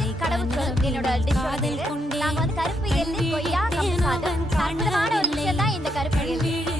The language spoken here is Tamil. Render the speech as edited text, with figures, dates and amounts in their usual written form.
கடவுச்சொல் என்னோட டிஷ்ஷோட பேரு. நாங்க வந்து கருப்பு எள்ளு கொய்யா கம்பு சாதம். அற்புதமான ஒரு விஷயம் தான் இந்த கருப்பு எள்ளு.